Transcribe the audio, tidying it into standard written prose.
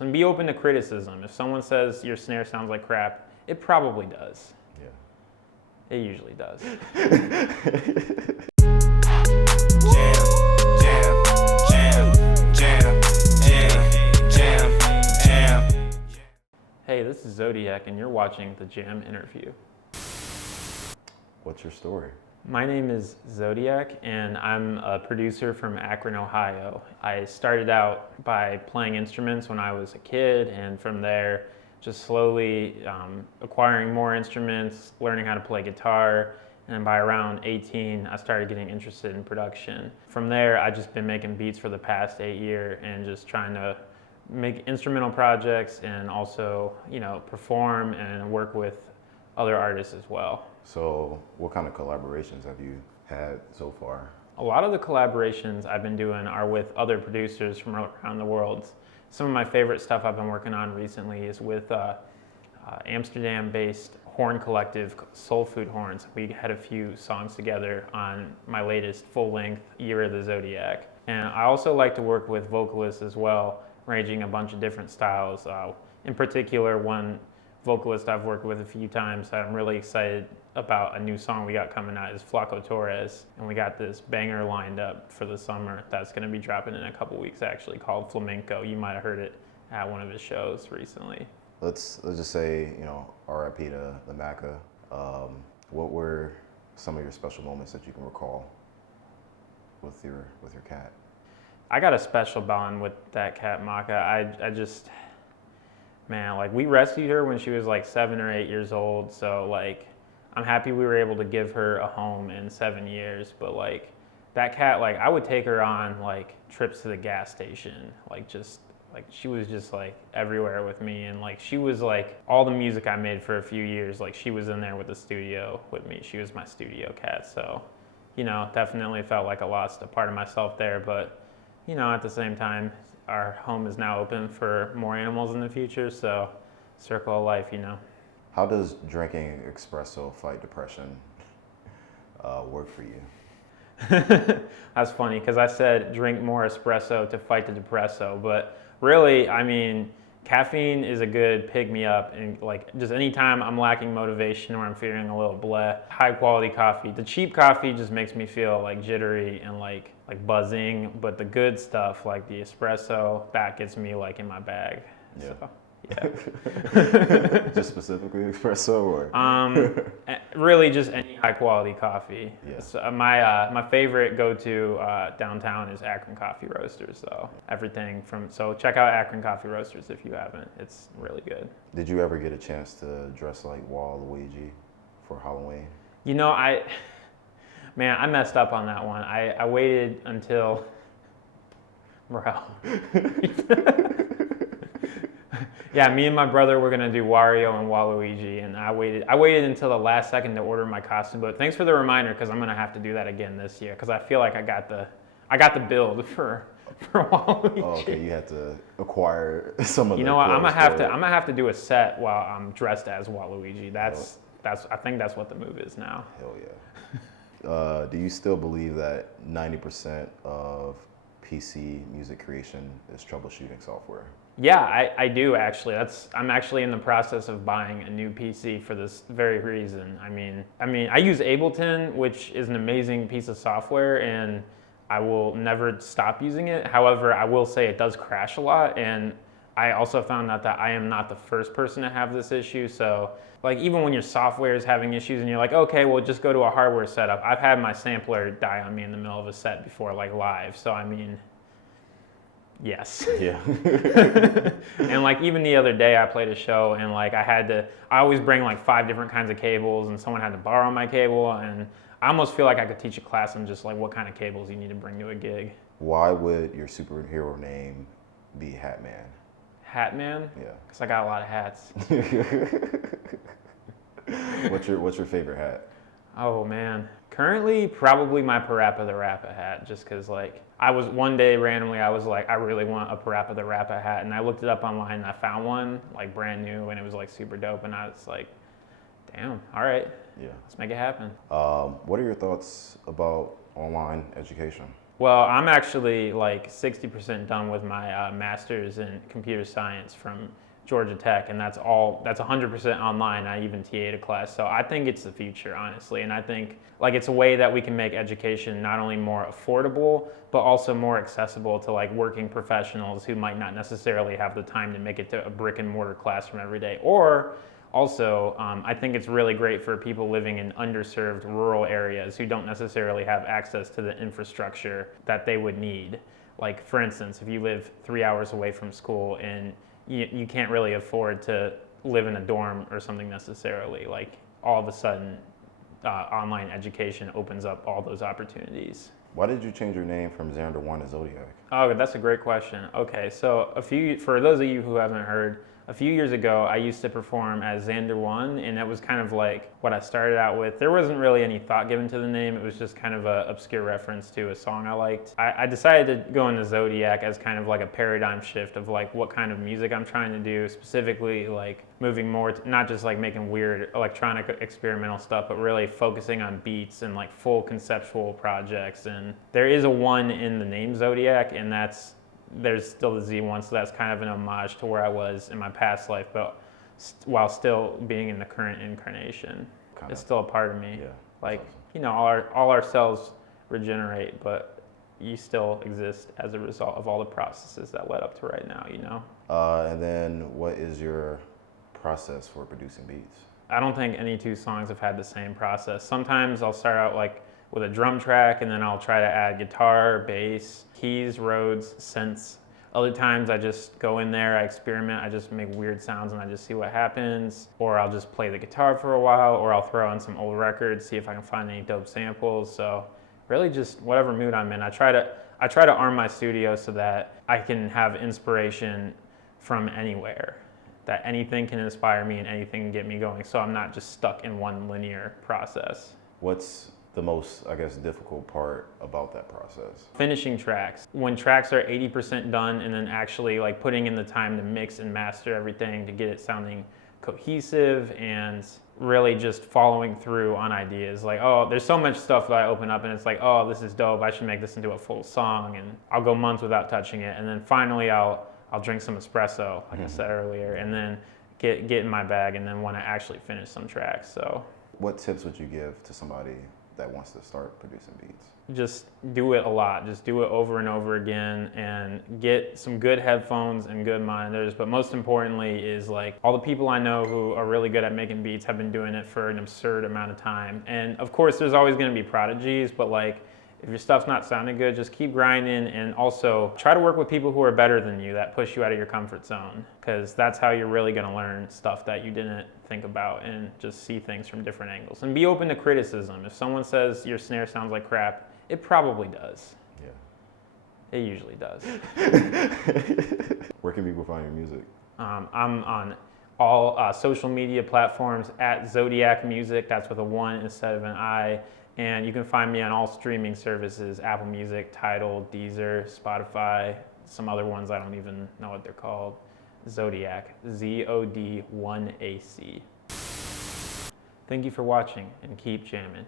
And be open to criticism. If someone says your snare sounds like crap, it probably does. Yeah. It usually does. Hey, this is Zod1ac, and you're watching the Jam interview. What's your story? My name is Zod1ac, and I'm a producer from Akron, Ohio. I started out by playing instruments when I was a kid, and from there, just slowly acquiring more instruments, learning how to play guitar, and by around 18, I started getting interested in production. From there, I've just been making beats for the past 8 years and just trying to make instrumental projects and also, perform and work with other artists as well. So what kind of collaborations have you had so far? A lot of the collaborations I've been doing are with other producers from around the world. Some of my favorite stuff I've been working on recently is with Amsterdam-based horn collective Soul Food Horns. We had a few songs together on my latest full-length Year of the Zodiac. And I also like to work with vocalists as well, ranging a bunch of different styles. In particular, one vocalist I've worked with a few times that I'm really excited about a new song we got coming out is Flaco Torres, and we got this banger lined up for the summer that's going to be dropping in a couple weeks actually, called Flamenco. You might have heard it at one of his shows recently. Let's just say, RIP to the Maca. What were some of your special moments that you can recall with your cat? I got a special bond with that cat, Maca. I just, man, we rescued her when she was 7 or 8 years old, so I'm happy we were able to give her a home in 7 years, but that cat, I would take her on trips to the gas station, she was just everywhere with me, and she was all the music I made for a few years, she was in there with the studio with me. She was my studio cat, so, definitely felt like I lost a part of myself there, but, at the same time, our home is now open for more animals in the future, so circle of life, How does drinking espresso fight depression work for you? That's funny, because I said drink more espresso to fight the depresso, but really, caffeine is a good pick-me-up, and just anytime I'm lacking motivation or I'm feeling a little bleh, high-quality coffee. The cheap coffee just makes me feel jittery and like buzzing, but the good stuff, like the espresso, that gets me in my bag. Yeah. So, yeah. Just specifically espresso, or? Really just any high quality coffee. Yeah. So my favorite go-to downtown is Akron Coffee Roasters. So check out Akron Coffee Roasters if you haven't. It's really good. Did you ever get a chance to dress like Zod1ac for Halloween? I messed up on that one. I waited until, bro. Yeah, me and my brother were gonna do Wario and Waluigi, and I waited until the last second to order my costume. But thanks for the reminder, because I'm gonna have to do that again this year, because I feel like I got the build for Waluigi. Oh, okay, you had to acquire some of the. You know what? I'm clothes gonna have to do a set while I'm dressed as Waluigi. I think that's what the move is now. Hell yeah. Do you still believe that 90% of PC music creation is troubleshooting software? Yeah, I do actually. I'm actually in the process of buying a new PC for this very reason. I use Ableton, which is an amazing piece of software, and I will never stop using it. However, I will say it does crash a lot, and I also found out that I am not the first person to have this issue. So, even when your software is having issues and you're like, okay, well, just go to a hardware setup. I've had my sampler die on me in the middle of a set before, live. So, yes. Yeah. And even the other day I played a show, and I always bring 5 different kinds of cables, and someone had to borrow my cable, and I almost feel like I could teach a class on just what kind of cables you need to bring to a gig. Why would your superhero name be Hatman? Hatman? Yeah. Because I got a lot of hats. What's your favorite hat? Oh man. Currently, probably my Parappa the Rapper hat, just because I was one day randomly, I was I really want a Parappa the Rapper hat, and I looked it up online and I found one brand new, and it was super dope, and I was damn, all right, yeah, let's make it happen. What are your thoughts about online education? Well, I'm actually like 60% done with my master's in computer science from Georgia Tech, and that's 100% online. I even TA'd a class. So I think it's the future, honestly. And I think like it's a way that we can make education not only more affordable, but also more accessible to like working professionals who might not necessarily have the time to make it to a brick and mortar classroom every day. Or also, I think it's really great for people living in underserved rural areas who don't necessarily have access to the infrastructure that they would need. Like, for instance, if you live 3 hours away from school and you can't really afford to live in a dorm or something necessarily, like all of a sudden, online education opens up all those opportunities. Why did you change your name from Xander1 to Zodiac? Oh, that's a great question. Okay, so for those of you who haven't heard, a few years ago, I used to perform as Xander1, and that was kind of like what I started out with. There wasn't really any thought given to the name. It was just kind of an obscure reference to a song I liked. I decided to go into Zodiac as kind of like a paradigm shift of like what kind of music I'm trying to do, specifically like moving more to not just like making weird electronic experimental stuff, but really focusing on beats and like full conceptual projects. And there is a 1 in the name Zodiac, and there's still the Z1, so that's kind of an homage to where I was in my past life, but while still being in the current incarnation. It's still a part of me. Yeah, like, awesome. you know, all our cells regenerate, but you still exist as a result of all the processes that led up to right now, you know? And then what is your process for producing beats? I don't think any 2 songs have had the same process. Sometimes I'll start out like with a drum track, and then I'll try to add guitar, bass, keys, Rhodes, synths. Other times I just go in there, I experiment, I just make weird sounds and I just see what happens. Or I'll just play the guitar for a while, or I'll throw on some old records, see if I can find any dope samples. So really just whatever mood I'm in. I try to arm my studio so that I can have inspiration from anywhere. That anything can inspire me and anything can get me going, so I'm not just stuck in one linear process. What's the most, I guess, difficult part about that process? Finishing tracks. When tracks are 80% done and then actually like putting in the time to mix and master everything to get it sounding cohesive and really just following through on ideas. Like, oh, there's so much stuff that I open up and it's like, oh, this is dope, I should make this into a full song, and I'll go months without touching it, and then finally I'll drink some espresso, like I said earlier, and then get in my bag and then want to actually finish some tracks. So what tips would you give to somebody that wants to start producing beats? Just do it a lot. Just do it over and over again, and get some good headphones and good monitors. But most importantly is like all the people I know who are really good at making beats have been doing it for an absurd amount of time. And of course there's always going to be prodigies, but like if your stuff's not sounding good, just keep grinding, and also try to work with people who are better than you, that push you out of your comfort zone, because that's how you're really going to learn stuff that you didn't think about and just see things from different angles. And be open to criticism. If someone says your snare sounds like crap, it probably does. Yeah. It usually does. Where can people find your music? I'm on all social media platforms at Zod1ac Music. That's with a 1 instead of an I. And you can find me on all streaming services: Apple Music, Tidal, Deezer, Spotify, some other ones I don't even know what they're called. Zod1ac, Zod1ac. Thank you for watching, and keep jamming.